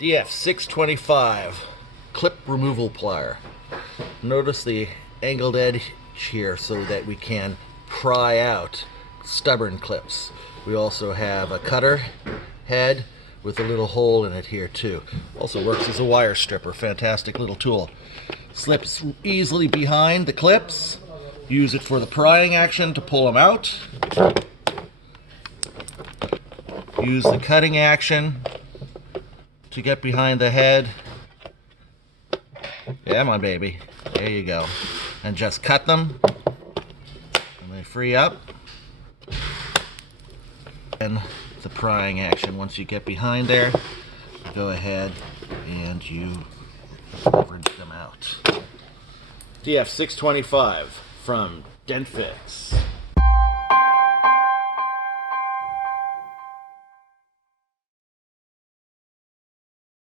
DF-625 clip removal plier. Notice the angled edge here so that we can pry out stubborn clips. We also have a cutter head with a little hole in it here too. Also works as a wire stripper. Fantastic little tool. Slips easily behind the clips. Use it for the prying action to pull them out. Use the cutting action to get behind the head. Yeah, my baby. There you go. And just cut them. And they free up. And the prying action, once you get behind there, go ahead and you leverage them out. DF-625 from DF-625.